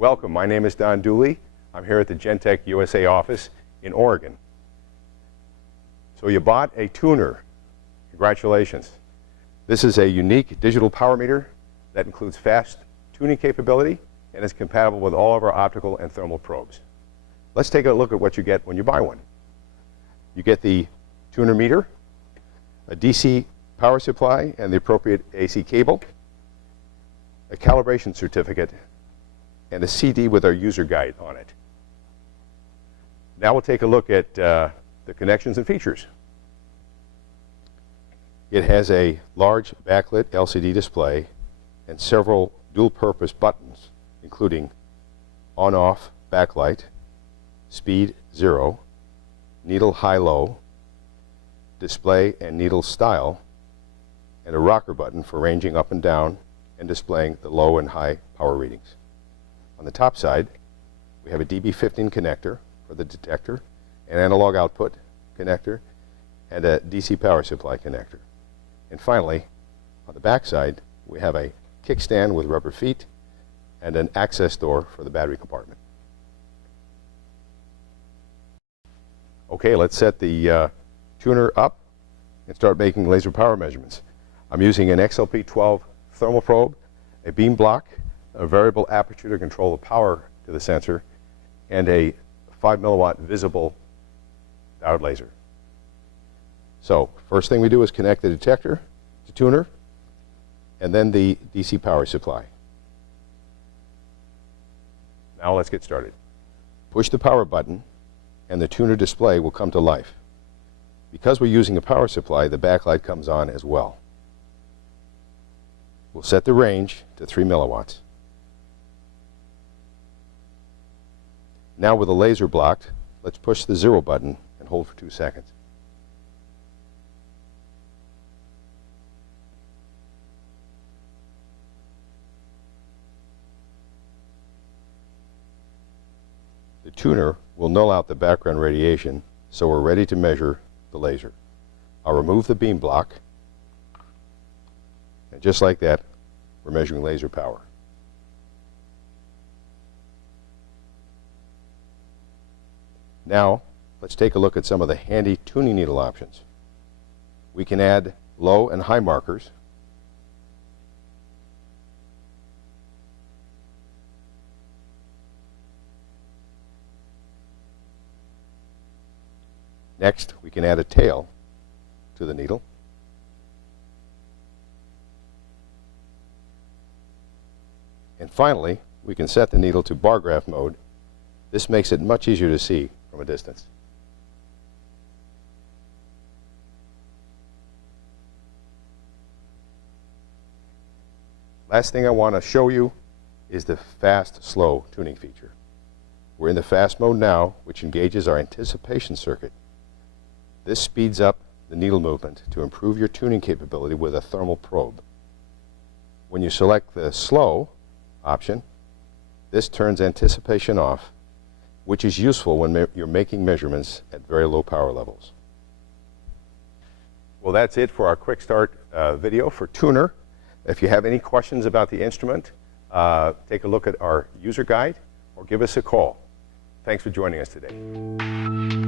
Welcome, my name is Don Dooley. I'm here at the Gentec USA office in Oregon. So you bought a tuner. Congratulations. This is a unique digital power meter that includes fast tuning capability and is compatible with all of our optical and thermal probes. Let's take a look at what you get when you buy one. You get the tuner meter, a DC power supply and the appropriate AC cable, a calibration certificate, and a CD with our user guide on it. Now we'll take a look at the connections and features. It has a large backlit LCD display and several dual-purpose buttons, including on-off backlight, speed 0, needle high-low, display and needle style, and a rocker button for ranging up and down and displaying the low and high power readings. On the top side, we have a DB15 connector for the detector, an analog output connector, and a DC power supply connector. And finally, on the back side, we have a kickstand with rubber feet and an access door for the battery compartment. Okay, let's set the tuner up and start making laser power measurements. I'm using an XLP12 thermal probe, a beam block, a variable aperture to control the power to the sensor, and a 5 milliwatt visible diode laser. So first thing we do is connect the detector to tuner and then the DC power supply. Now let's get started. Push the power button and the tuner display will come to life. Because we're using a power supply, the backlight comes on as well. We'll set the range to 3 milliwatts. Now with the laser blocked, let's push the 0 button and hold for 2 seconds. The tuner will null out the background radiation, so we're ready to measure the laser. I'll remove the beam block, and just like that, we're measuring laser power. Now, let's take a look at some of the handy tuning needle options. We can add low and high markers. Next, we can add a tail to the needle. And finally, we can set the needle to bar graph mode. This makes it much easier to see from a distance. Last thing I want to show you is the fast-slow tuning feature. We're in the fast mode now, which engages our anticipation circuit. This speeds up the needle movement to improve your tuning capability with a thermal probe. When you select the slow option, this turns anticipation off, which is useful when you're making measurements at very low power levels. Well, that's it for our quick start video for tuner. If you have any questions about the instrument, take a look at our user guide or give us a call. Thanks for joining us today.